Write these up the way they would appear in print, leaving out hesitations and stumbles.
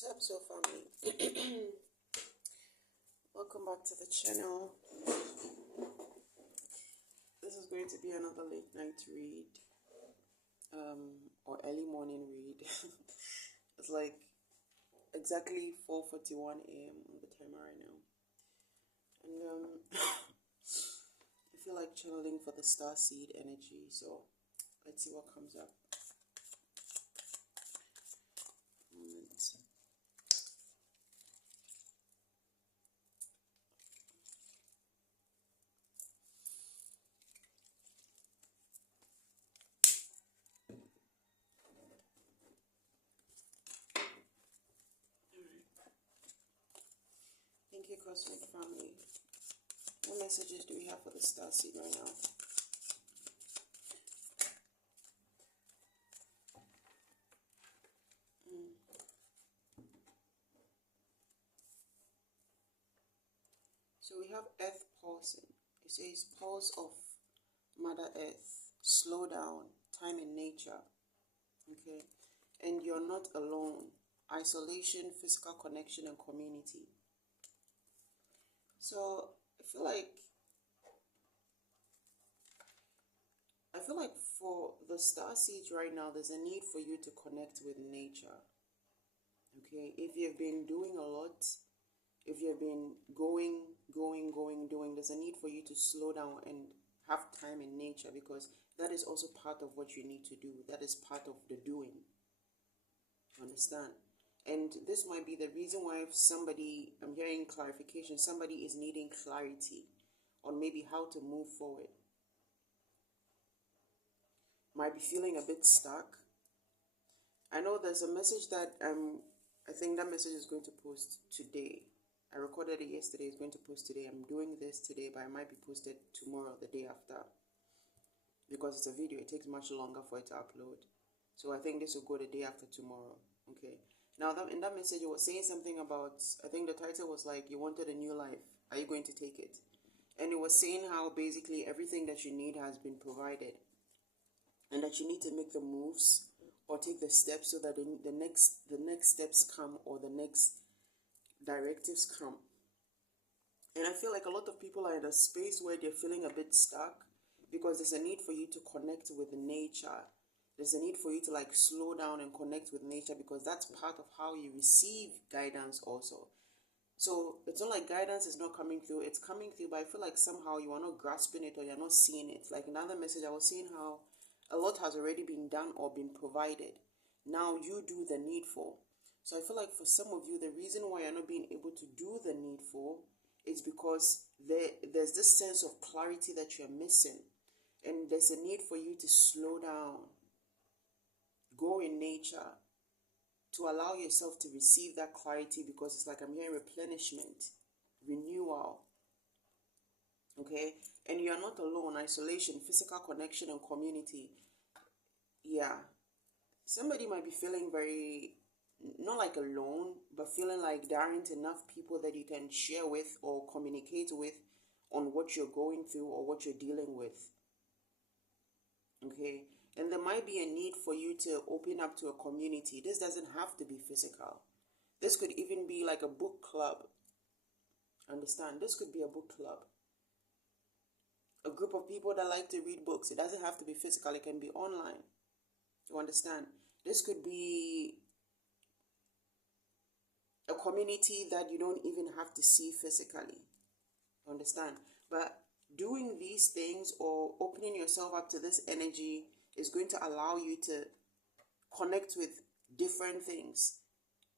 What's up, soul family? Welcome back to the channel. This is going to be another late night read, or early morning read. It's like exactly 4:41 a.m. on the timer right now, and I feel like channeling for the star seed energy. So let's see what comes up. Moment. Thank you, Cosmic Family. What messages do we have for the star seed right now? So we have Earth pulsing. It says pulse of Mother Earth. Slow down. Time in nature. Okay. And you're not alone. Isolation, physical connection, and community. So I feel like for the star seeds right now, there's a need for you to connect with nature. Okay. If you've been doing a lot, if you've been going, doing, there's a need for you to slow down and have time in nature, because that is also part of what you need to do. That is part of the doing. Understand? And this might be the reason why if somebody, I'm hearing clarification, somebody is needing clarity on maybe how to move forward. Might be feeling a bit stuck. I know there's a message that I think that message is going to post today. I recorded it yesterday, it's going to post today. I'm doing this today, but it might be posted tomorrow, the day after. Because it's a video, it takes much longer for it to upload. So I think this will go the day after tomorrow. Okay. Now, in that message, it was saying something about, I think the title was like, you wanted a new life. Are you going to take it? And it was saying how basically everything that you need has been provided. And that you need to make the moves or take the steps so that the next steps come, or the next directives come. And I feel like a lot of people are in a space where they're feeling a bit stuck, because there's a need for you to connect with nature. There's a need for you to like slow down and connect with nature, because that's part of how you receive guidance also. So it's not like guidance is not coming through, it's coming through, but I feel like somehow you are not grasping it, or you're not seeing it. Like in another message, I was seeing how a lot has already been done or been provided. Now you do the needful. So I feel like for some of you, the reason why you're not being able to do the needful is because there's this sense of clarity that you're missing. And there's a need for you to slow down, go in nature, to allow yourself to receive that clarity, because it's like I'm hearing replenishment, renewal. Okay? And you're not alone. Isolation, physical connection, and community. Yeah. Somebody might be feeling very, not like alone, but feeling like there aren't enough people that you can share with or communicate with on what you're going through or what you're dealing with. Okay? And there might be a need for you to open up to a community. This doesn't have to be physical. This could even be like a book club. Understand? This could be a book club. A group of people that like to read books. It doesn't have to be physical. It can be online. You understand? This could be a community that you don't even have to see physically. You understand? But doing these things or opening yourself up to this energy is going to allow you to connect with different things.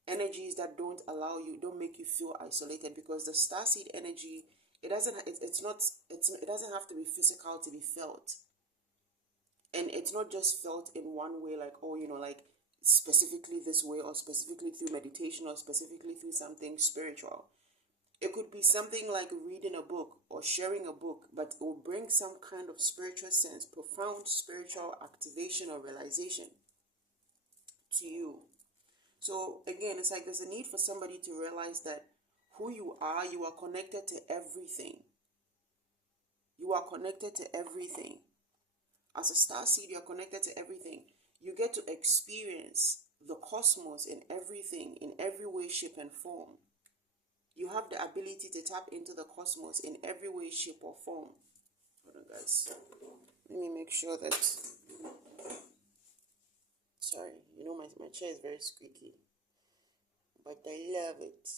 Energies that don't make you feel isolated, because the starseed energy, it doesn't have to be physical to be felt. And it's not just felt in one way, like, oh, like specifically this way, or specifically through meditation, or specifically through something spiritual. It could be something like reading a book or sharing a book, but it will bring some kind of spiritual sense, profound spiritual activation or realization to you. So again, it's like there's a need for somebody to realize that who you are connected to everything. You are connected to everything. As a star seed, you're connected to everything. You get to experience the cosmos in everything, in every way, shape, and form. You have the ability to tap into the cosmos in every way, shape, or form. Hold on, guys. Let me make sure that. Sorry, you know, my chair is very squeaky, but I love it.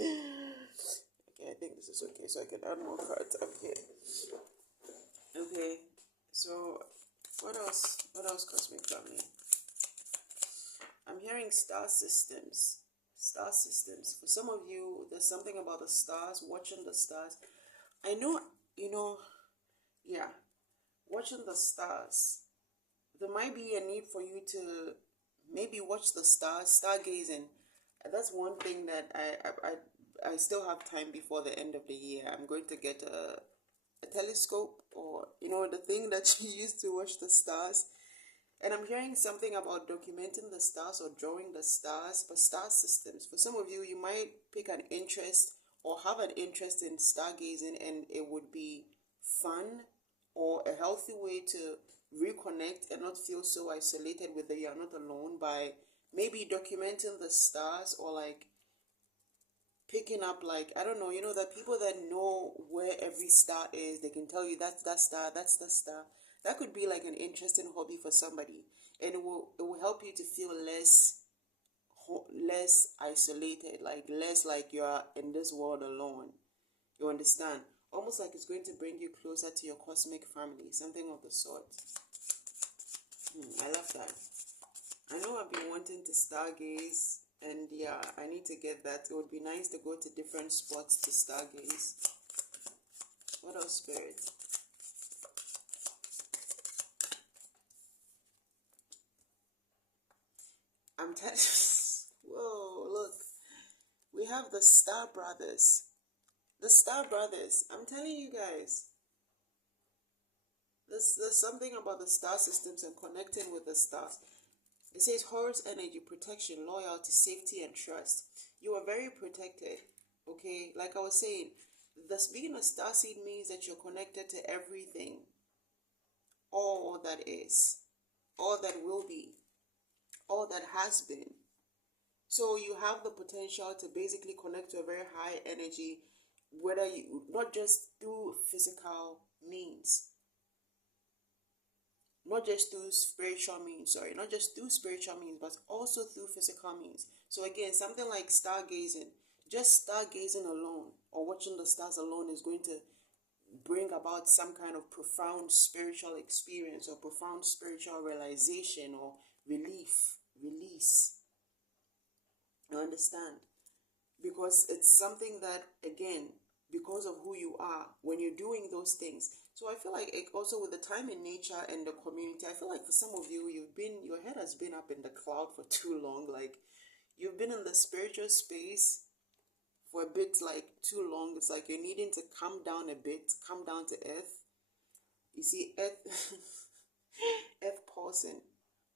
Okay, I think this is okay, so I can add more cards up here. Okay, so what else? What else, Cosmic Family? I'm hearing star systems. Star systems. For some of you, there's something about the stars, watching the stars. I know, yeah, watching the stars. There might be a need for you to maybe watch the stars, stargazing. That's one thing that I still have time before the end of the year. I'm going to get a telescope, or the thing that you use to watch the stars. And I'm hearing something about documenting the stars or drawing the stars, but star systems. For some of you, you might pick an interest or have an interest in stargazing, and it would be fun or a healthy way to reconnect and not feel so isolated with that you are not alone, by maybe documenting the stars, or like picking up, like, I don't know, that people that know where every star is, they can tell you that's that star, that's the star. That could be like an interesting hobby for somebody, and it will help you to feel less isolated, like less like you are in this world alone. You understand? Almost like it's going to bring you closer to your cosmic family, something of the sort. I love that. I know I've been wanting to stargaze, and yeah, I need to get that. It would be nice to go to different spots to stargaze. What else, Spirit? I'm telling whoa, look. We have the Star Brothers. The Star Brothers. I'm telling you guys. There's something about the star systems and connecting with the stars. It says Horus energy, protection, loyalty, safety, and trust. You are very protected. Okay, like I was saying, this being a star seed means that you're connected to everything, all that is, all that will be, all that has been. So you have the potential to basically connect to a very high energy, whether you not just through physical means, not just through spiritual means, not just through spiritual means, but also through physical means. So again, something like stargazing, just stargazing alone or watching the stars alone is going to bring about some kind of profound spiritual experience or profound spiritual realization or release. You understand? Because it's something that, again, because of who you are, when you're doing those things. So I feel like it also, with the time in nature and the community, I feel like for some of you, your head has been up in the cloud for too long. Like, you've been in the spiritual space for a bit, like, too long. It's like you're needing to come down a bit, come down to earth. You see, earth, earth pausing.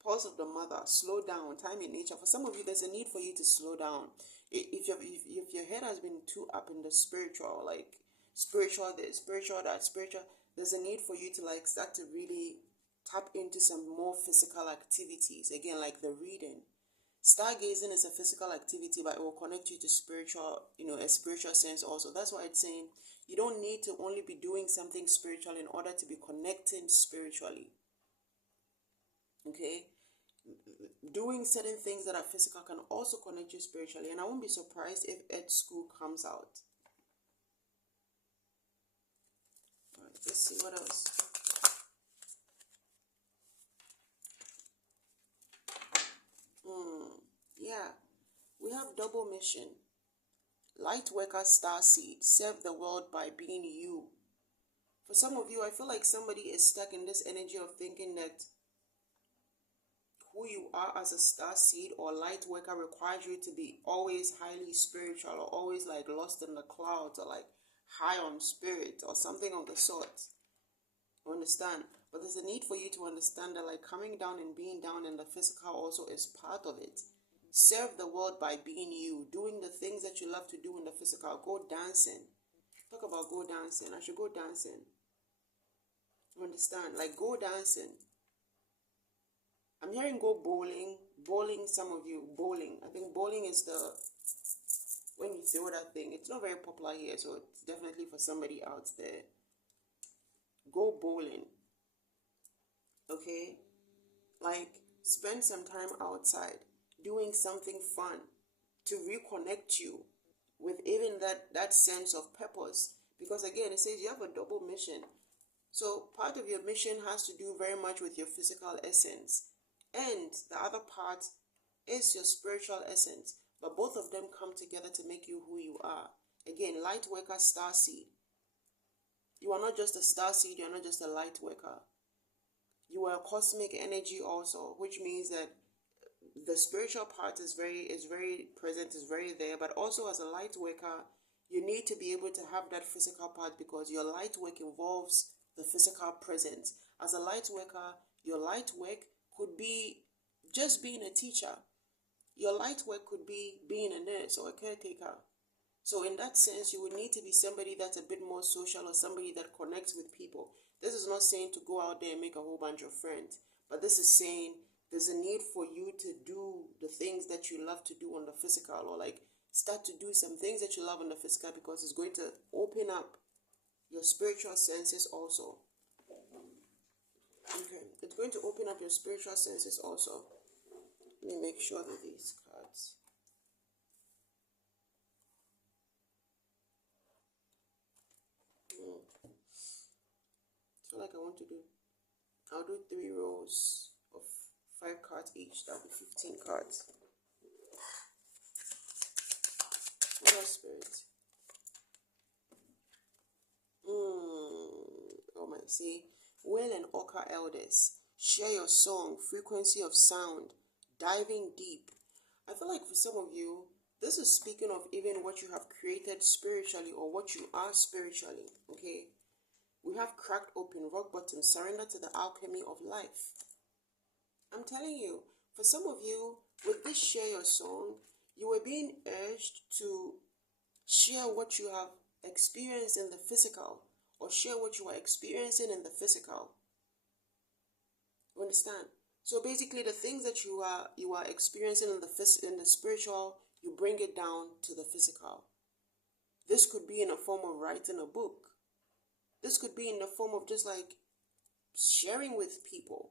Pulse of the mother, slow down, time in nature. For some of you, there's a need for you to slow down. If your head has been too up in the spiritual, like spiritual this, spiritual that, spiritual, there's a need for you to like start to really tap into some more physical activities. Again, like the reading. Stargazing is a physical activity, but it will connect you to spiritual, a spiritual sense also. That's why it's saying you don't need to only be doing something spiritual in order to be connecting spiritually. Okay, doing certain things that are physical can also connect you spiritually, and I won't be surprised if Ed School comes out. All right, let's see what else. Yeah, we have double mission. Light worker star seed, serve the world by being you. For some of you, I feel like somebody is stuck in this energy of thinking that who you are as a star seed or light worker requires you to be always highly spiritual, or always like lost in the clouds, or like high on spirit or something of the sort. You understand? But there's a need for you to understand that like coming down and being down in the physical also is part of it. Serve the world by being you, doing the things that you love to do in the physical. Go dancing. Talk about go dancing. I should go dancing. You understand? Like go dancing. I'm hearing go bowling. Bowling, some of you, bowling. I think bowling is when you throw that thing. It's not very popular here, so it's definitely for somebody out there. Go bowling. Okay? Like, spend some time outside doing something fun to reconnect you with even that sense of purpose. Because again, it says you have a double mission. So part of your mission has to do very much with your physical essence, and the other part is your spiritual essence. But both of them come together to make you who you are. Again, light worker, star seed. You are not just a star seed, you are not just a light worker. You are a cosmic energy also, which means that the spiritual part is very present, is very there, but also as a light worker, you need to be able to have that physical part, because your light work involves the physical presence. As a light worker, your light work could be just being a teacher. Your light work could be being a nurse or a caretaker. So in that sense, you would need to be somebody that's a bit more social, or somebody that connects with people. This is not saying to go out there and make a whole bunch of friends, but this is saying there's a need for you to do the things that you love to do on the physical, or like start to do some things that you love on the physical, because it's going to open up your spiritual senses also. Okay, it's going to open up your spiritual senses also. Let me make sure that these cards. I feel like I want to do, I'll do 3 rows of 5 cards each. That'll be 15 cards. Your spirit. Oh my, see, Will and Oka elders, share your song, frequency of sound, diving deep. I feel like for some of you, this is speaking of even what you have created spiritually, or what you are spiritually. Okay, we have cracked open, rock bottom, surrender to the alchemy of life. I'm telling you, for some of you, with this share your song, you were being urged to share what you have experienced in the physical, or share what you are experiencing in the physical. You understand? So basically, the things that you are experiencing in the spiritual, you bring it down to the physical. This could be in a form of writing a book. This could be in the form of just like sharing with people.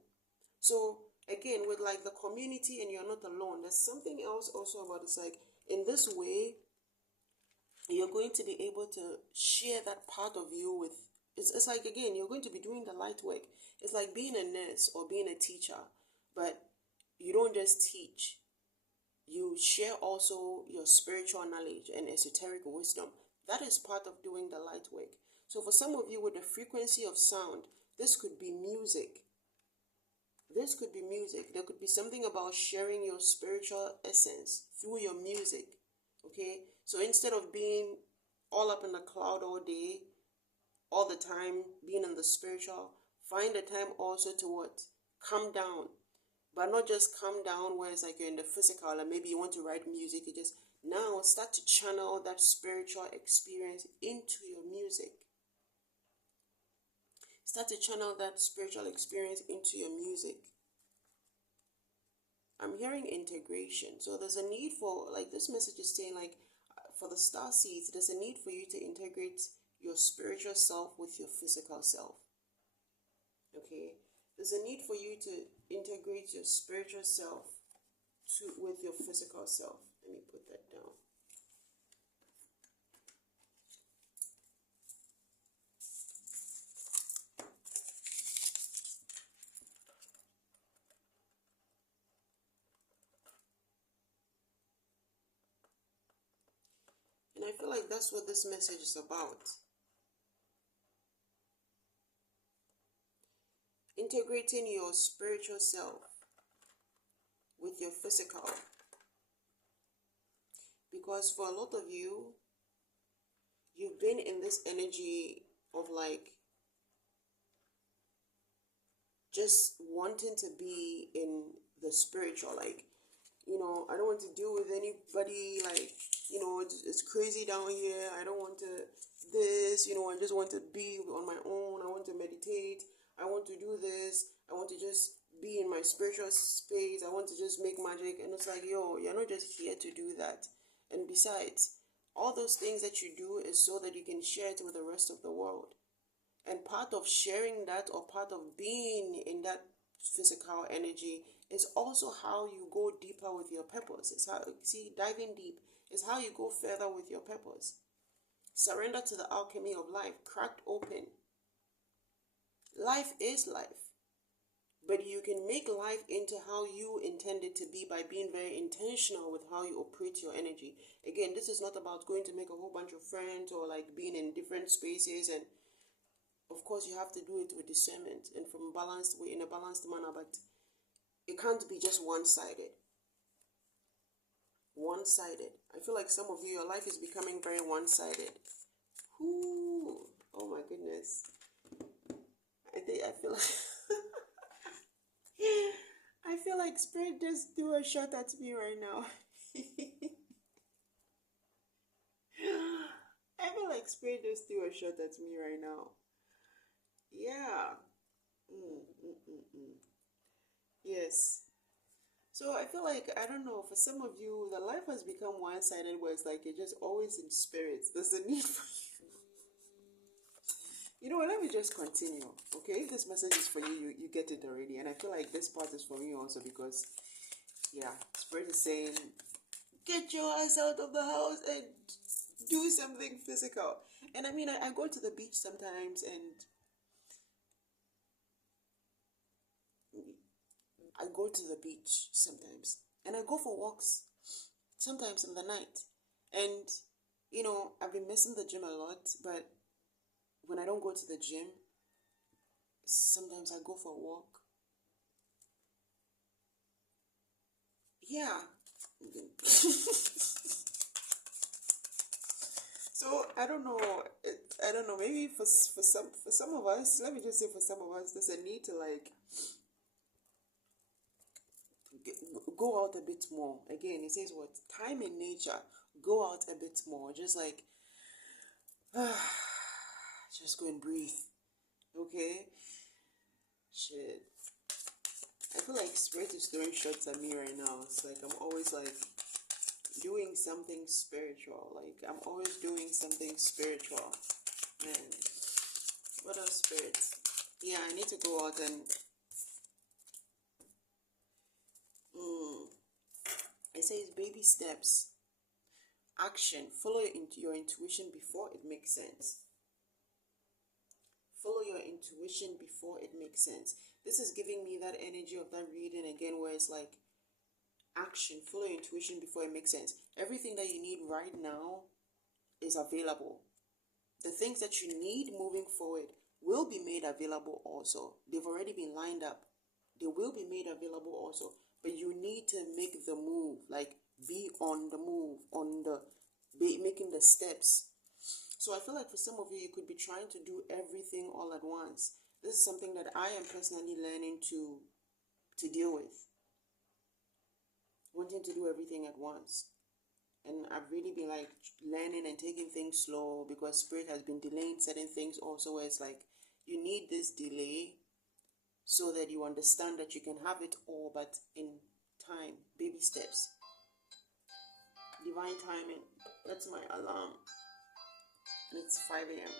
So again, with like the community, and you're not alone. There's something else also about it's like in this way, you're going to be able to share that part of you with, it's like again, you're going to be doing the light work. It's like being a nurse or being a teacher, but you don't just teach. You share also your spiritual knowledge and esoteric wisdom. That is part of doing the light work. So for some of you with the frequency of sound, this could be music. This could be music. There could be something about sharing your spiritual essence through your music. Okay? So instead of being all up in the cloud all day, all the time, being in the spiritual, find a time also to what? Come down. But not just come down where it's like you're in the physical, and maybe you want to write music. You just now start to channel that spiritual experience into your music. Start to channel that spiritual experience into your music. I'm hearing integration. So there's a need for, like this message is saying, like for the star seeds, there's a need for you to integrate your spiritual self with your physical self. Okay? There's a need for you to integrate your spiritual self with your physical self. Let me put that down. And I feel like that's what this message is about. Integrating your spiritual self with your physical. Because for a lot of you, you've been in this energy of like just wanting to be in the spiritual, like, you know, I don't want to deal with anybody, like, you know, it's crazy down here, I don't want to this, you know, I just want to be on my own, I want to meditate, I want to do this, I want to just be in my spiritual space. I want to just make magic. And it's like, yo, you're not just here to do that. And besides, all those things that you do is so that you can share it with the rest of the world. And part of sharing that, or part of being in that physical energy, is also how you go deeper with your purpose. It's how, see, diving deep is how you go further with your purpose. Surrender to the alchemy of life, cracked open. Life is life. But you can make life into how you intend it to be by being very intentional with how you operate your energy. Again, this is not about going to make a whole bunch of friends or like being in different spaces. And of course, you have to do it with discernment and from a balanced way, in a balanced manner. But it can't be just one-sided. One-sided. I feel like some of you, your life is becoming very one-sided. Ooh, oh my goodness. I feel like I feel like Spirit just threw a shot at me right now. I feel like Spirit just threw a shot at me right now. Yeah. Yes. So I feel like, I don't know, for some of you, the life has become one-sided where it's like you're just always in spirits. There's a need for you. You know what, let me just continue. Okay, if this message is for you, you get it already. And I feel like this part is for me also because, yeah, Spirit is saying, get your ass out of the house and do something physical. And I mean, I go to the beach sometimes, and I go to the beach sometimes. And I go for walks sometimes in the night. And, you know, I've been missing the gym a lot, but when I don't go to the gym, sometimes I go for a walk. Yeah. So I don't know. I don't know. Maybe for some of us, let me just say, for some of us, there's a need to like go out a bit more. Again, it says what? Time in nature. Go out a bit more. Just like just go and breathe. Okay? Shit. I feel like Spirit is throwing shots at me right now. It's like I'm always like doing something spiritual. Like I'm always doing something spiritual. Man. What else, Spirit? Yeah, I need to go out and it says baby steps. Action. Follow your intuition before it makes sense. Follow your intuition before it makes sense. This is giving me that energy of that reading again where it's like action. Follow your intuition before it makes sense. Everything that you need right now is available. The things that you need moving forward will be made available also. They've already been lined up. They will be made available also. But you need to make the move, like be on the move, making the steps. So I feel like for some of you, you could be trying to do everything all at once. This is something that I am personally learning to deal with. Wanting to do everything at once. And I've really been like learning and taking things slow because Spirit has been delaying certain things also where it's like you need this delay so that you understand that you can have it all, but in time, baby steps. Divine timing. That's my alarm. And it's 5 a.m.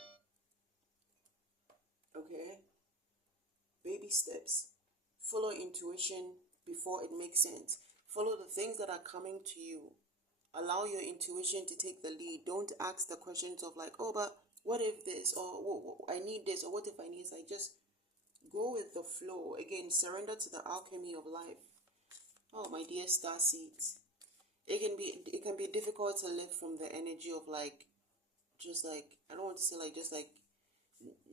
Okay? Baby steps. Follow intuition before it makes sense. Follow the things that are coming to you. Allow your intuition to take the lead. Don't ask the questions of like, oh, but what if this? Or I need this? Or what if I need this? Like, just go with the flow. Again, surrender to the alchemy of life. Oh, my dear star seeds. It can be difficult to live from the energy of like, just like, I don't want to say like, just like,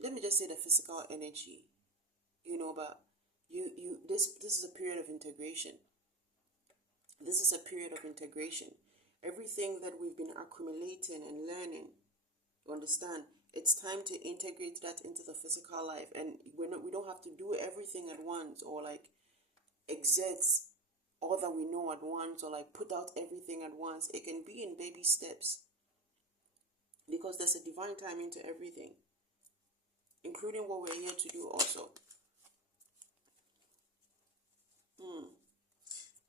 let me just say the physical energy, but this is a period of integration. This is a period of integration. Everything that we've been accumulating and learning, you understand, it's time to integrate that into the physical life. And we don't have to do everything at once or like exert all that we know at once or like put out everything at once. It can be in baby steps because there's a divine timing to everything, including what we're here to do also.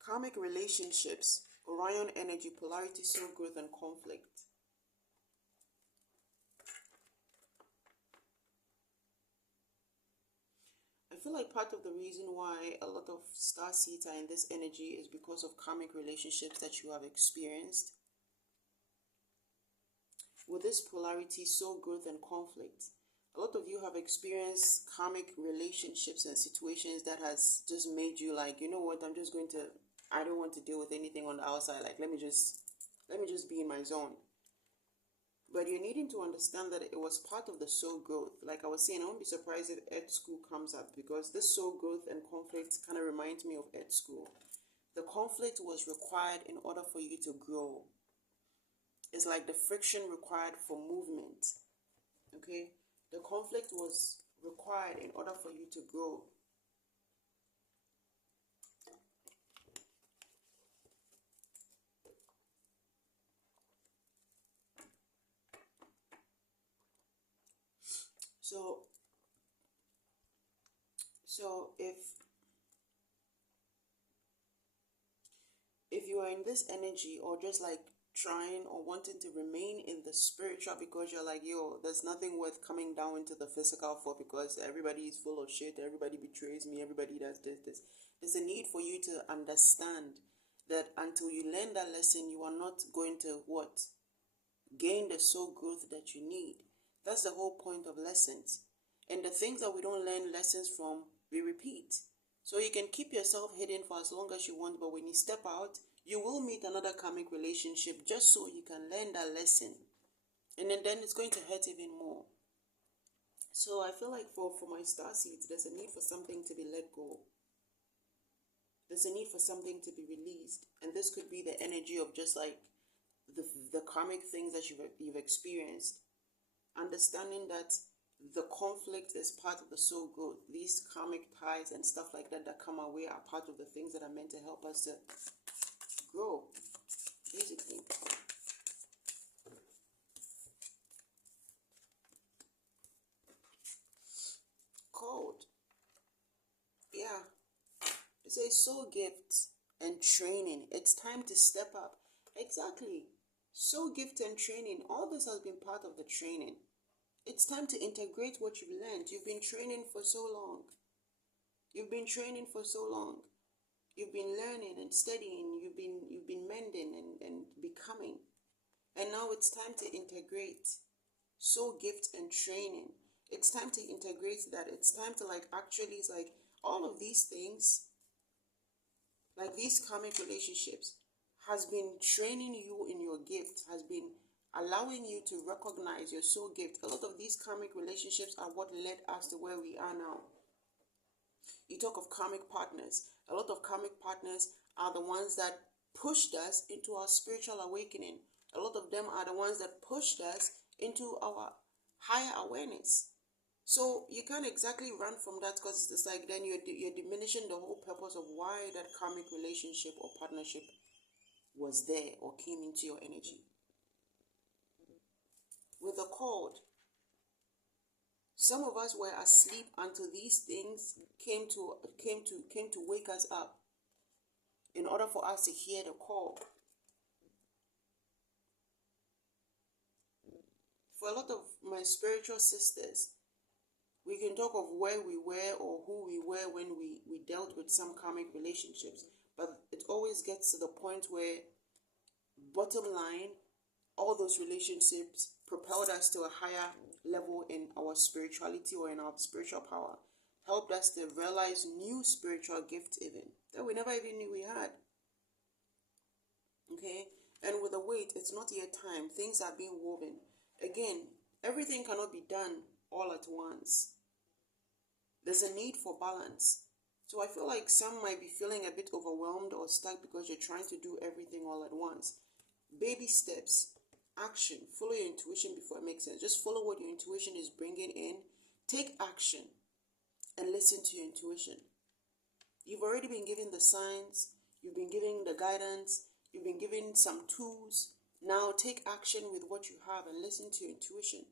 Karmic relationships, Orion energy, polarity, soul growth, and conflict. I feel like part of the reason why a lot of star seeds are in this energy is because of karmic relationships that you have experienced. With this polarity, soul growth, and conflict, a lot of you have experienced karmic relationships and situations that has just made you like, you know what, I don't want to deal with anything on the outside. Like, let me just be in my zone. But you're needing to understand that it was part of the soul growth. Like I was saying, I won't be surprised if Ed School comes up, because this soul growth and conflict kind of reminds me of Ed School. The conflict was required in order for you to grow. It's like the friction required for movement. Okay? The conflict was required in order for you to grow. So if you are in this energy, or just like trying or wanting to remain in the spiritual because you're like, yo, there's nothing worth coming down into the physical for, because everybody is full of shit, everybody betrays me, everybody does this. There's a need for you to understand that until you learn that lesson, you are not going to gain the soul growth that you need. That's the whole point of lessons. And the things that we don't learn lessons from, we repeat. So you can keep yourself hidden for as long as you want, but when you step out, you will meet another karmic relationship just so you can learn that lesson. And then it's going to hurt even more. So I feel like for my star seeds, there's a need for something to be let go. There's a need for something to be released. And this could be the energy of just like the karmic things that you've experienced. Understanding that the conflict is part of the soul growth. These karmic ties and stuff like that come our way are part of the things that are meant to help us to grow, basically. Code. Yeah. It says soul gifts and training. It's time to step up. Exactly. Soul gift and training. All this has been part of the training. It's time to integrate what you've learned. You've been training for so long. You've been training for so long. You've been learning and studying. You've been mending and becoming. And now it's time to integrate soul gift and training. It's time to integrate that. It's time to actually, it's like all of these things, like these karmic relationships, has been training you in your gift, has been allowing you to recognize your soul gift. A lot of these karmic relationships are what led us to where we are now. You talk of karmic partners. A lot of karmic partners are the ones that pushed us into our spiritual awakening. A lot of them are the ones that pushed us into our higher awareness. So you can't exactly run from that, because it's like then you're diminishing the whole purpose of why that karmic relationship or partnership was there or came into your energy. With the cord, some of us were asleep until these things came to wake us up in order for us to hear the call. For a lot of my spiritual sisters, we can talk of where we were or who we were when we dealt with some karmic relationships, but it always gets to the point where, bottom line, all those relationships propelled us to a higher level in our spirituality or in our spiritual power, helped us to realize new spiritual gifts even that we never even knew we had. Okay? And with the weight, it's not yet time. Things are being woven. Again, everything cannot be done all at once. There's a need for balance. So I feel like some might be feeling a bit overwhelmed or stuck because you're trying to do everything all at once. Baby steps, action, follow your intuition before it makes sense. Just follow what your intuition is bringing in. Take action and listen to your intuition. You've already been given the signs, you've been given the guidance, you've been given some tools. Now take action with what you have and listen to your intuition.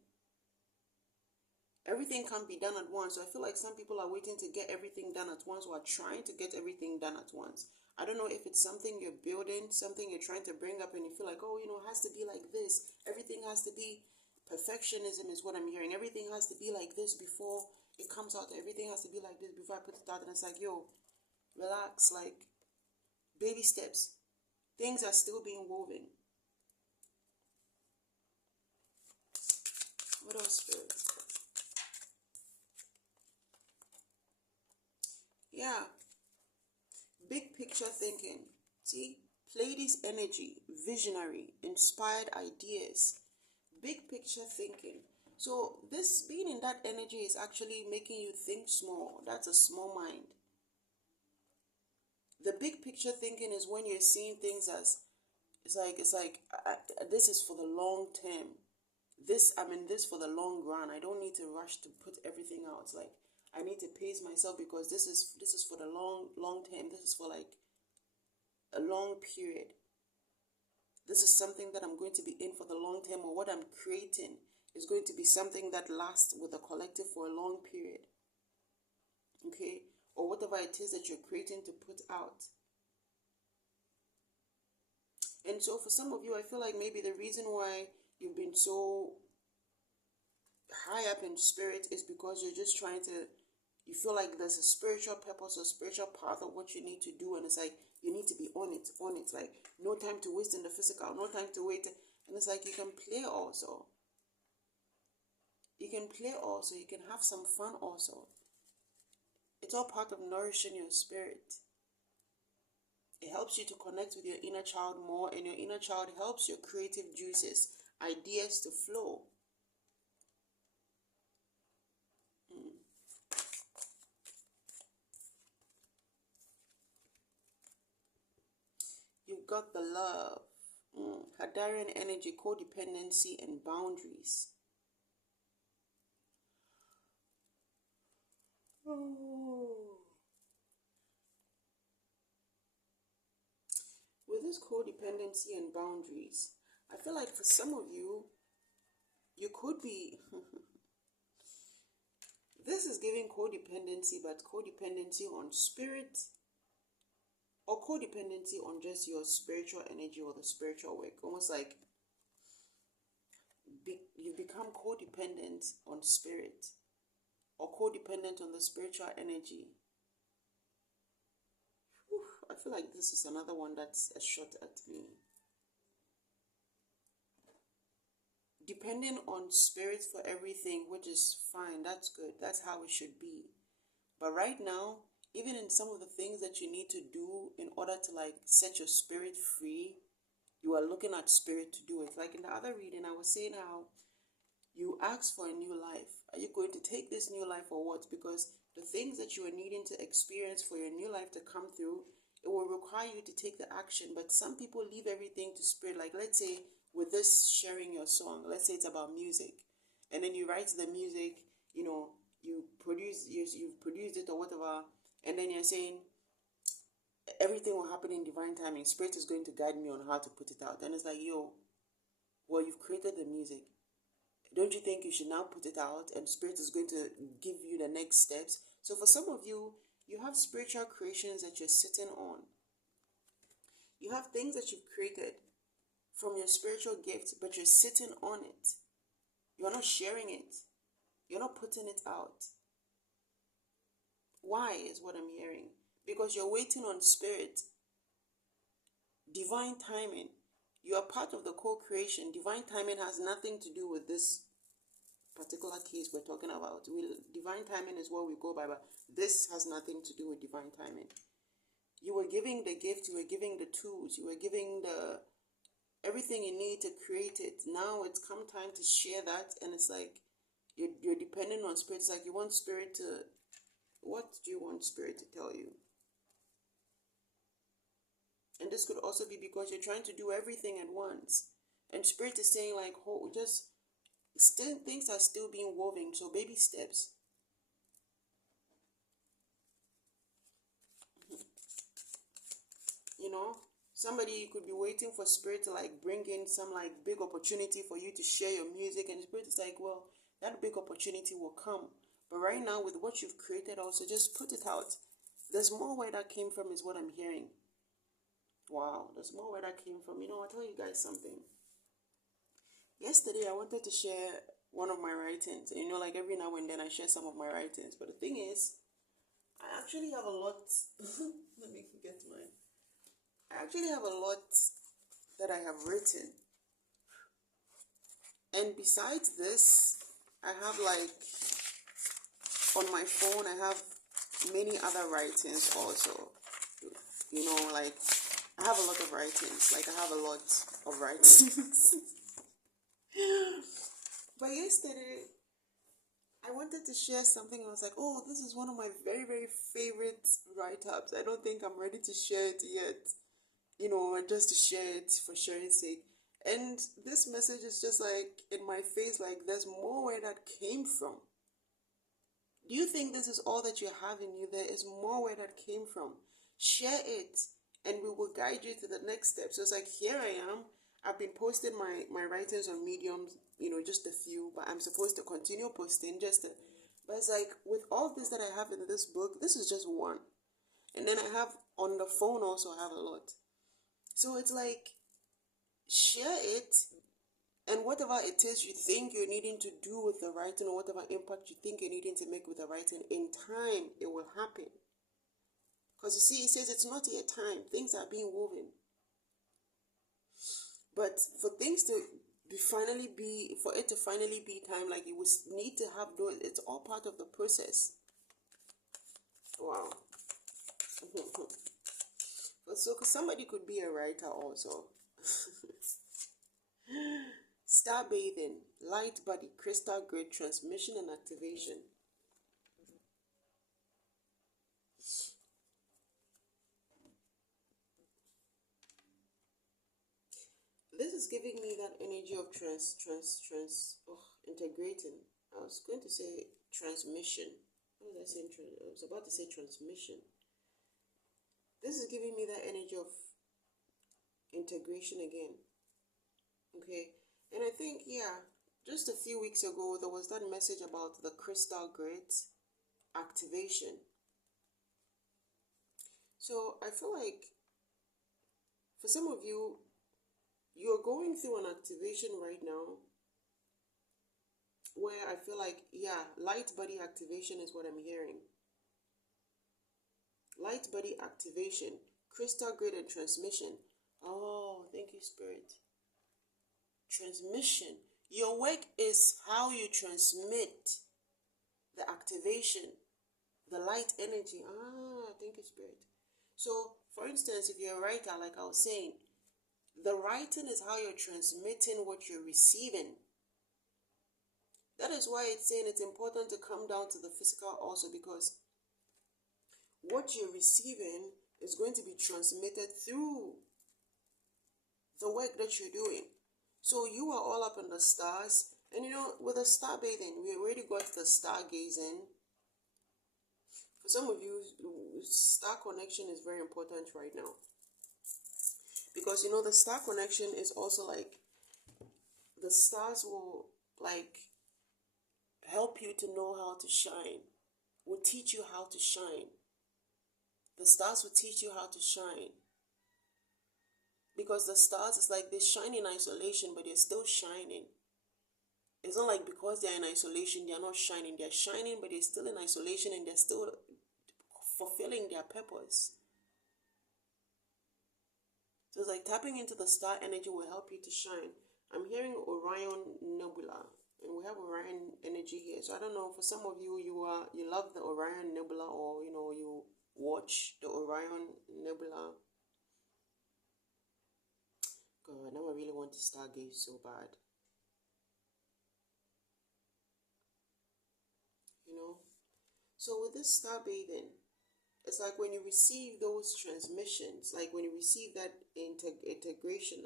Everything can't be done at once. So I feel like some people are waiting to get everything done at once, or are trying to get everything done at once. I don't know if it's something you're building, something you're trying to bring up, and you feel like, oh, it has to be like this. Everything has to be perfectionism is what I'm hearing. Everything has to be like this before it comes out. Everything has to be like this before I put it out. And it's like, yo, relax, like baby steps. Things are still being woven. What else, Spirit? Yeah. Big picture thinking. See? Pleiades energy, visionary, inspired ideas. Big picture thinking. So this being in that energy is actually making you think small. That's a small mind. The big picture thinking is when you're seeing things as this is for the long term. I'm in this for the long run. I don't need to rush to put everything out. It's like I need to pace myself because this is for the long term. This is for like a long period. This is something that I'm going to be in for the long term, or what I'm creating is going to be something that lasts with the collective for a long period. Okay? Or whatever it is that you're creating to put out. And so for some of you, I feel like maybe the reason why you've been so high up in spirit is because you're just you feel like there's a spiritual purpose or spiritual path of what you need to do, and it's like you need to be on it. Like no time to waste in the physical, no time to wait. And it's like you can play also. You can play also, you can have some fun also. It's all part of nourishing your spirit. It helps you to connect with your inner child more, and your inner child helps your creative juices, ideas to flow. You've got the love. Hadarian energy, codependency, and boundaries. With this codependency and boundaries, I feel like for some of you, you could be. This is giving codependency, but codependency on spirit, or codependency on just your spiritual energy or the spiritual work. Almost like you become codependent on spirit, or codependent on the spiritual energy. Whew, I feel like this is another one that's a shot at me. Depending on spirit for everything, which is fine, that's good, that's how it should be. But right now, even in some of the things that you need to do in order to like set your spirit free, you are looking at spirit to do it. Like in the other reading, I was saying how you ask for a new life. Are you going to take this new life or what? Because the things that you are needing to experience for your new life to come through, it will require you to take the action. But some people leave everything to spirit. Like let's say with this sharing your song, let's say it's about music, and then you write the music, you've produced it or whatever, and then you're saying everything will happen in divine timing. Spirit is going to guide me on how to put it out. And it's like, well, you've created the music. Don't you think you should now put it out, and spirit is going to give you the next steps? So for some of you, you have spiritual creations that you're sitting on. You have things that you've created from your spiritual gift, but you're sitting on it. You're not sharing it. You're not putting it out. Why is what I'm hearing? Because you're waiting on spirit. Divine timing. You are part of the co-creation. Divine timing has nothing to do with this particular case we're talking about. Divine timing is what we go by, but this has nothing to do with divine timing. You were giving the gift, you were giving the tools, you were giving the everything you need to create it. Now it's come time to share that, and it's like you're depending on spirit. It's like you want spirit to. What do you want spirit to tell you? And this could also be because you're trying to do everything at once, and spirit is saying like, "Oh, just still things are still being woven. So baby steps." Somebody could be waiting for spirit to like bring in some like big opportunity for you to share your music, and spirit is like, well, that big opportunity will come. But right now, with what you've created, also just put it out. There's more where that came from, is what I'm hearing. Wow, there's more where that came from. I'll tell you guys something. Yesterday, I wanted to share one of my writings. Like every now and then I share some of my writings. But the thing is, I actually have a lot. Let me get mine. I actually have a lot that I have written. And besides this, I have on my phone, I have many other writings also. I have a lot of writings. I have a lot of writings. But yesterday, I wanted to share something. I was like, oh, this is one of my very, very favorite write-ups. I don't think I'm ready to share it yet. Just to share it for sharing's sake. And this message is just in my face, there's more where that came from. Do you think this is all that you have in you? There is more where that came from. Share it, and we will guide you to the next step. So it's here I am. I've been posting my writings on Medium, just a few, but I'm supposed to continue posting but it's with all this that I have in this book, this is just one. And then I have on the phone also, I have a lot. So it's share it, and whatever it is you think you're needing to do with the writing, or whatever impact you think you're needing to make with the writing, in time, it will happen. Because you see, it says it's not yet time. Things are being woven. But for things to for it to finally be time, you will need to have those. It's all part of the process. Wow. So somebody could be a writer also. Star bathing, light body, crystal grid, transmission and activation. This is giving me that energy of integrating. I was going to say transmission. What was I saying? I was about to say transmission. This is giving me that energy of integration again. Okay. And I think, just a few weeks ago, there was that message about the crystal grid activation. So I feel for some of you, you're going through an activation right now where I feel light body activation is what I'm hearing. Light body activation, crystal grid and transmission. Oh, thank you, Spirit. Transmission. Your work is how you transmit the activation, the light energy. Thank you, Spirit. So, for instance, if you're a writer, like I was saying, the writing is how you're transmitting what you're receiving. That is why it's saying it's important to come down to the physical also, because what you're receiving is going to be transmitted through the work that you're doing. So you are all up in the stars. And with the star bathing, we already got the stargazing. For some of you, star connection is very important right now. Because the star connection is also the stars will help you to know how to shine, will teach you how to shine. The stars will teach you how to shine. Because the stars is they shine in isolation, but they're still shining. It's not because they're in isolation, they're not shining. They're shining, but they're still in isolation, and they're still fulfilling their purpose. So it's tapping into the star energy will help you to shine. I'm hearing Orion Nebula, and we have Orion energy here. So I don't know, for some of you, you love the Orion Nebula, or you watch the Orion Nebula. God, now I really want to stargaze so bad. So with this star bathing, it's when you receive those transmissions, when you receive that integration,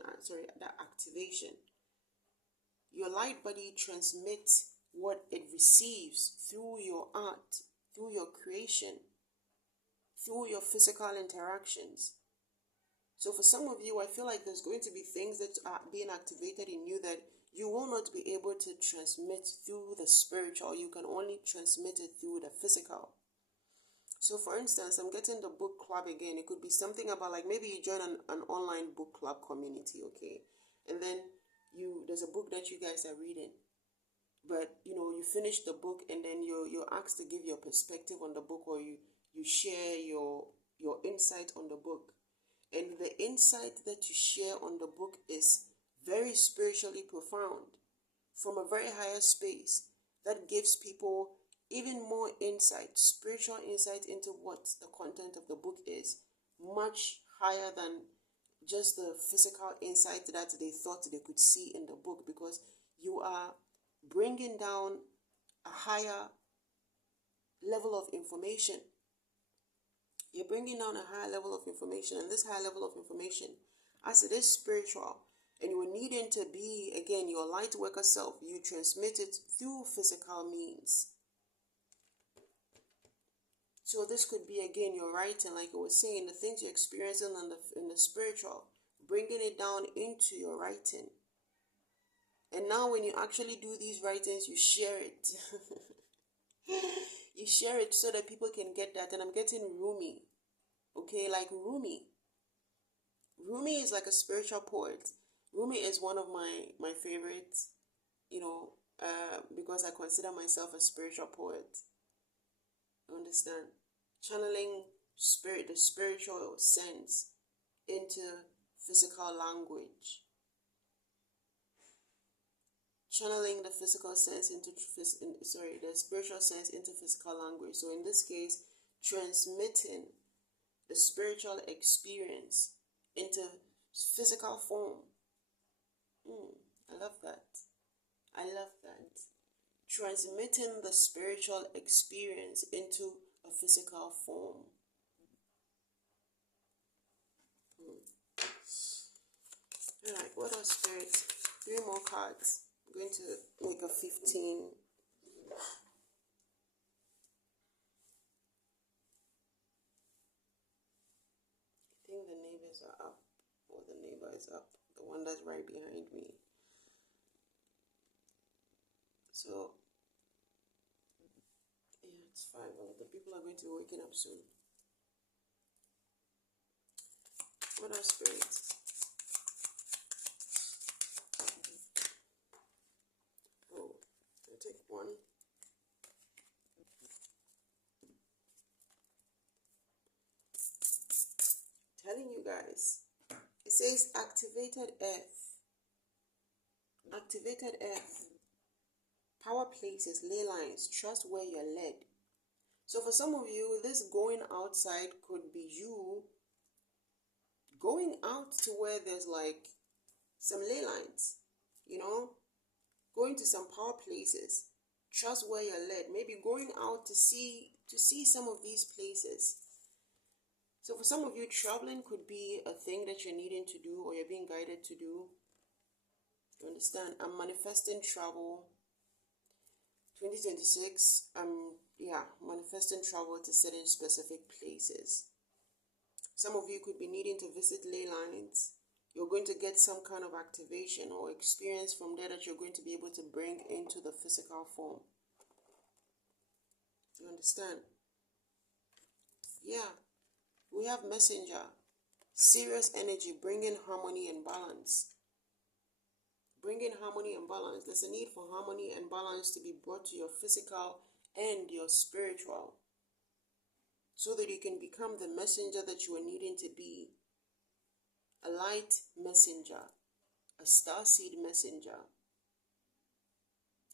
that activation, your light body transmits what it receives through your art, through your creation, through your physical interactions. So for some of you, I feel there's going to be things that are being activated in you that you will not be able to transmit through the spiritual. You can only transmit it through the physical. So for instance, I'm getting the book club again. It could be something about, like, maybe you join an online book club community, okay? And then there's a book that you guys are reading. But you finish the book, and then you're asked to give your perspective on the book, or you share your insight on the book. And the insight that you share on the book is very spiritually profound, from a very higher space, that gives people even more insight, spiritual insight into what the content of the book is, much higher than just the physical insight that they thought they could see in the book, because you are bringing down a higher level of information. You're bringing down a higher level of information, and this higher level of information, as it is spiritual, and you are needing to be, again, your light worker self, you transmit it through physical means. So this could be, again, your writing, like I was saying, the things you're experiencing in the spiritual, bringing it down into your writing. And now when you actually do these writings, you share it. You share it so that people can get that. And I'm getting Rumi. Okay, like Rumi. Rumi is like a spiritual poet. Rumi is one of my favorites, because I consider myself a spiritual poet. You understand? Channeling the spiritual sense into physical language. Channeling the physical sense the spiritual sense into physical language. So in this case, transmitting the spiritual experience into physical form. I love that. I love that. Transmitting the spiritual experience into a physical form. Alright, what are spirits? 3 more cards. I'm going to make a 15. I think the neighbors are up, or the neighbor is up, the one that's right behind me. So, yeah, it's 5. The people are going to be waking up soon. What are spirits? Oh, I'll take one. Telling you guys, it says activated earth. Activated earth. Power places, ley lines, trust where you're led. So for some of you, this going outside could be you going out to where there's like some ley lines, going to some power places, trust where you're led. Maybe going out to see some of these places. So for some of you, traveling could be a thing that you're needing to do, or you're being guided to do. You understand? I'm manifesting travel. 2026, manifesting travel to certain specific places. Some of you could be needing to visit ley lines. You're going to get some kind of activation or experience from there that you're going to be able to bring into the physical form. You understand? Yeah. We have messenger. Serious energy, bringing harmony and balance. Bringing harmony and balance. There's a need for harmony and balance to be brought to your physical and your spiritual, so that you can become the messenger that you are needing to be. A light messenger, a starseed messenger.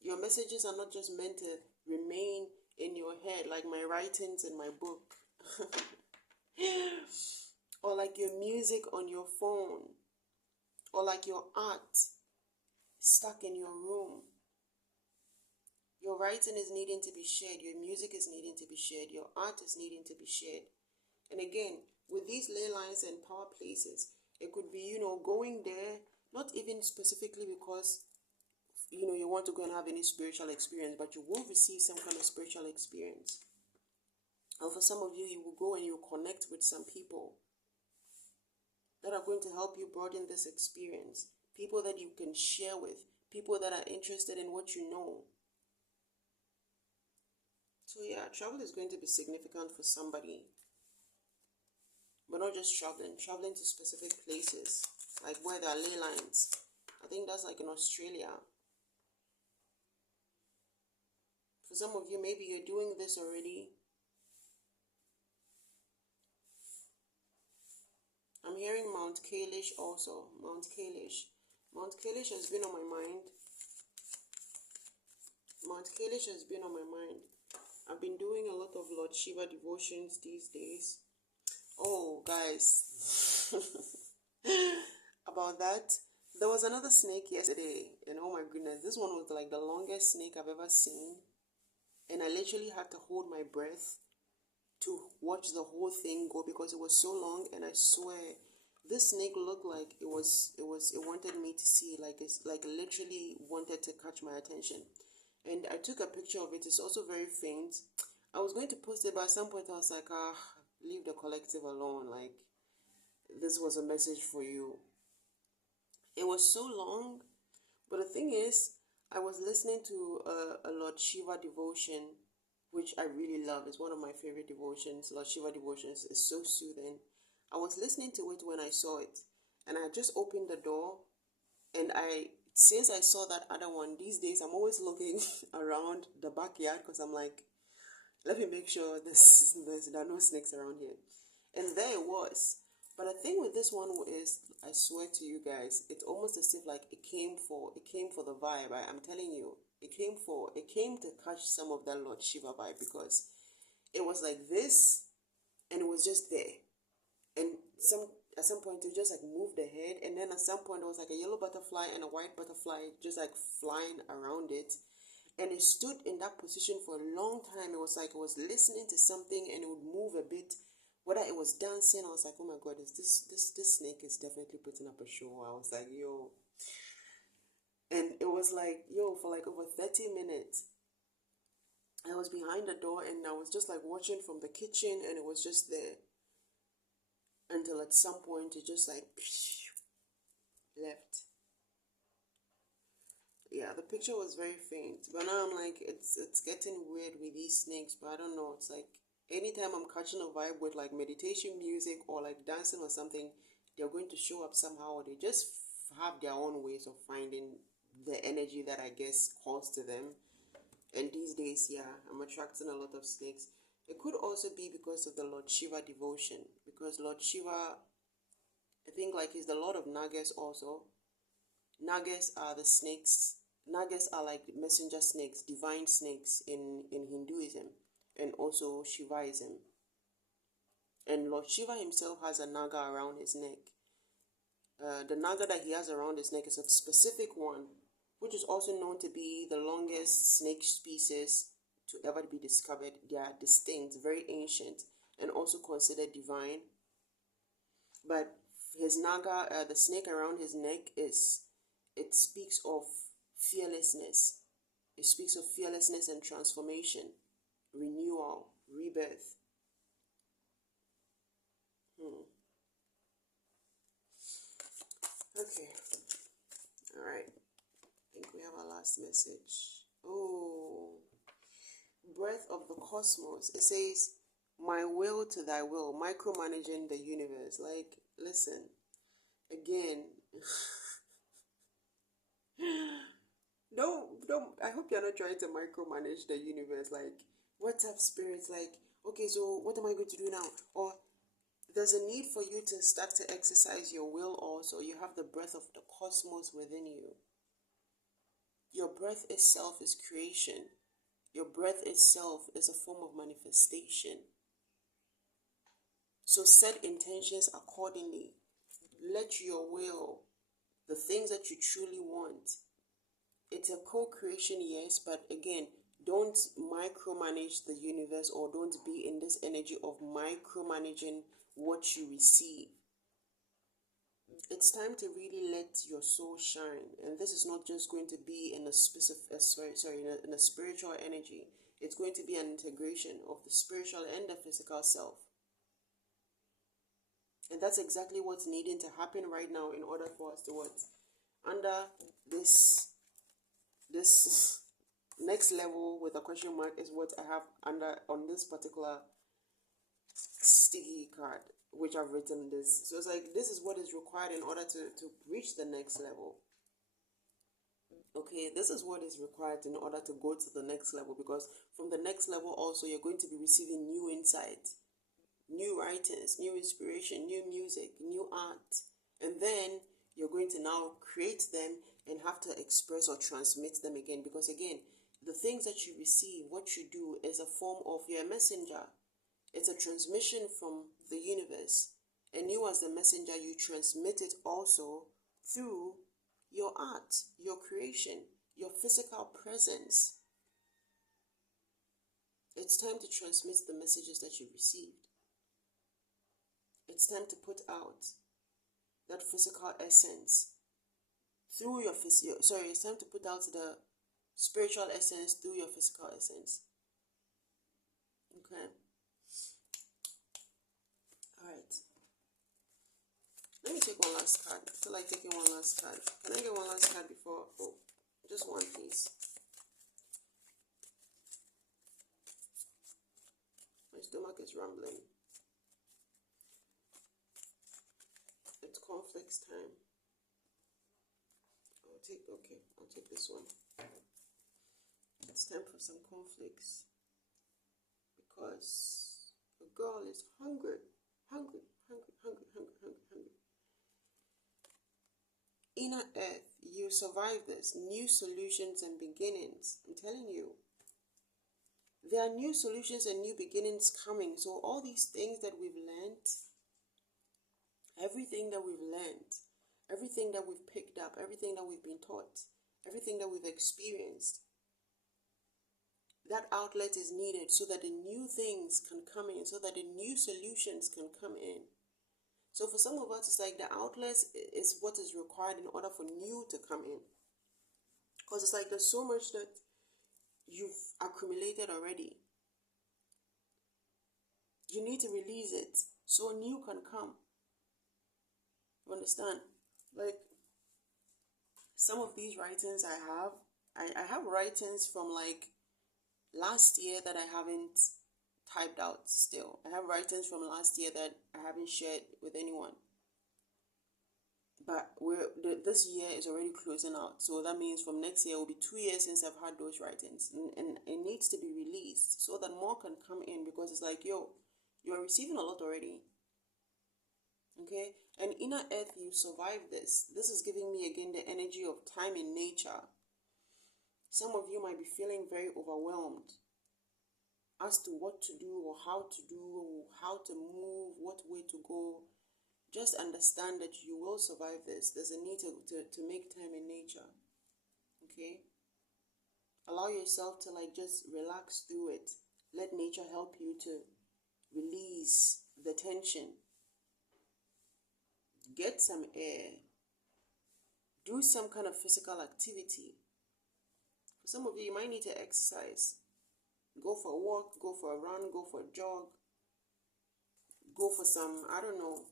Your messages are not just meant to remain in your head like my writings in my book. Or like your music on your phone. Or like your art stuck in your room. Your writing is needing to be shared. Your music is needing to be shared. Your art is needing to be shared. And again, with these ley lines and power places, it could be, going there, not even specifically because, you want to go and have any spiritual experience, but you will receive some kind of spiritual experience. And for some of you, you will go and you will connect with some people that are going to help you broaden this experience. People that you can share with. people that are interested in what you know. So yeah, travel is going to be significant for somebody. But not just traveling to specific places, like where there are ley lines. I think that's like in Australia. For some of you, maybe you're doing this already. I'm hearing Mount Kalish also. Mount Kalish. Mount Kalish has been on my mind. Mount Kalish has been on my mind. I've been doing a lot of Lord Shiva devotions these days. Oh, guys. About that, there was another snake yesterday, and oh my goodness, this one was like the longest snake I've ever seen. And I literally had to hold my breath to watch the whole thing go because it was so long. And I swear, this snake looked like it wanted me to see, like it's like literally wanted to catch my attention. And I took a picture of it. It's also very faint. I was going to post it, but at some point I was like, leave the collective alone. Like, this was a message for you. It was so long, but the thing is, I was listening to a Lord Shiva devotion, which I really love. It's one of my favorite devotions. Lord Shiva devotions is so soothing. I was listening to it when I saw it, and I just opened the door, and since I saw that other one, these days I'm always looking around the backyard because I'm like, let me make sure there are no snakes around here. And there it was. But the thing with this one is, I swear to you guys, it's almost as if like it came for the vibe. I'm telling you, it came to catch some of that Lord Shiva vibe, because it was like this, and it was just there, and at some point it just like moved the head, and then at some point it was like a yellow butterfly and a white butterfly just like flying around it, and it stood in that position for a long time. It was like it was listening to something, and it would move a bit. Whether it was dancing, I was like, oh my god, this snake is definitely putting up a show. I was like, yo. And it was like, yo, for like over 30 minutes. I was behind the door, and I was just like watching from the kitchen, and it was just there. Until at some point it just like left. Yeah, the picture was very faint. But now I'm like, it's getting weird with these snakes, but I don't know. It's like anytime I'm catching a vibe with like meditation music or like dancing or something, they're going to show up somehow. They just have their own ways of finding the energy that I guess calls to them. And these days, yeah, I'm attracting a lot of snakes. It could also be because of the Lord Shiva devotion, because Lord Shiva, I think like he's the Lord of Nagas also. Nagas are the snakes. Nagas are like messenger snakes, divine snakes in Hinduism and also Shivaism. And Lord Shiva himself has a Naga around his neck. The Naga that he has around his neck is a specific one, which is also known to be the longest snake species to ever be discovered. They are distinct, very ancient, and also considered divine. But his Naga, the snake around his neck, it speaks of fearlessness. It speaks of fearlessness and transformation, renewal, rebirth. Okay. All right. I think we have our last message. Oh, breath of the cosmos. It says, my will to thy will, micromanaging the universe. Like, listen, again, don't, I hope you're not trying to micromanage the universe. Like, what's up, spirits? Like, okay, so what am I going to do now? Or there's a need for you to start to exercise your will also. You have the breath of the cosmos within you. Your breath itself is creation. Your breath itself is a form of manifestation. So set intentions accordingly. Let your will, the things that you truly want, it's a co-creation, yes, but again, don't micromanage the universe, or don't be in this energy of micromanaging what you receive. It's time to really let your soul shine, and this is not just going to be in a specific, in a spiritual energy. It's going to be an integration of the spiritual and the physical self. And that's exactly what's needing to happen right now in order for us to what? Under this this next level with a question mark is what I have under on this particular sticky card, which I've written this. So it's like, this is what is required in order to reach the next level. Okay, this is what is required in order to go to the next level, because from the next level also you're going to be receiving new insight, new writings, new inspiration, new music, new art, and then you're going to now create them and have to express or transmit them again, because again, the things that you receive, what you do is a form of, you're a messenger. It's a transmission from the universe, and you as the messenger, you transmit it also through your art, your creation, your physical presence. It's time to transmit the messages that you received. It's time to put out that physical essence through your it's time to put out the spiritual essence through your physical essence. Okay. Alright. Let me take one last card. I feel like taking one last card. Can I get one last card before? Oh, just one, please. My stomach is rumbling. It's conflicts time. I'll take this one. It's time for some conflicts, because the girl is hungry. Inner Earth, you survive this. New solutions and beginnings. I'm telling you. There are new solutions and new beginnings coming. So all these things that we've learned, everything that we've learned, everything that we've picked up, everything that we've been taught, everything that we've experienced, that outlet is needed so that the new things can come in, so that the new solutions can come in. So for some of us, it's like the outlet is what is required in order for new to come in. Because it's like there's so much that you've accumulated already. You need to release it so new can come. You understand? Like some of these writings I have writings from like last year that I haven't typed out still. I have writings from last year that I haven't shared with anyone. But this year is already closing out. So that means from next year it will be 2 years since I've had those writings. And it needs to be released so that more can come in, because it's like, yo, you are receiving a lot already. Okay? And Inner Earth, you survive this. This is giving me again the energy of time in nature. Some of you might be feeling very overwhelmed as to what to do or how to move, what way to go. Just understand that you will survive this. There's a need to make time in nature. Okay? Allow yourself to like just relax through it. Let nature help you to release the tension. Get some air. Do some kind of physical activity. For some of you, you might need to exercise. Go for a walk, go for a run, go for a jog. Go for some, I don't know,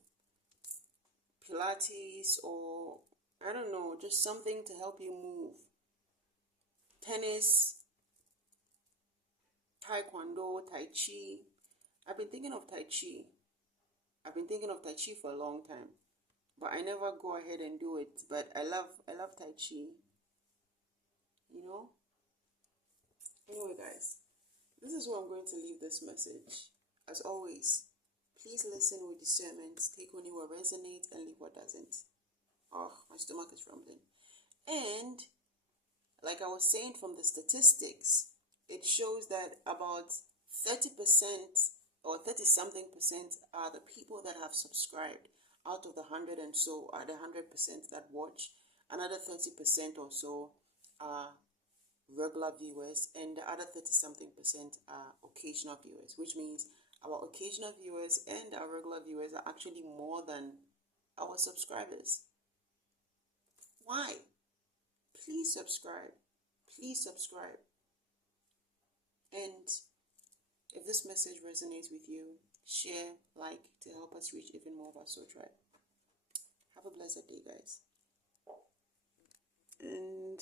Pilates, or I don't know, just something to help you move. Tennis, taekwondo, tai chi. I've been thinking of tai chi. For a long time, but I never go ahead and do it. But I love tai chi. You know. Anyway, guys, this is where I'm going to leave this message. As always, please listen with discernment. Take only what resonates and leave what doesn't. Oh, my stomach is rumbling. And like I was saying, from the statistics, it shows that about 30% or 30-something% are the people that have subscribed. Out of the 100 and so are the 100% that watch. Another 30% or so are regular viewers, and the other 30-something% are occasional viewers, which means our occasional viewers and our regular viewers are actually more than our subscribers. Why? Please subscribe. Please subscribe. And if this message resonates with you, share, like, to help us reach even more of our soul tribe. Have a blessed day, guys. And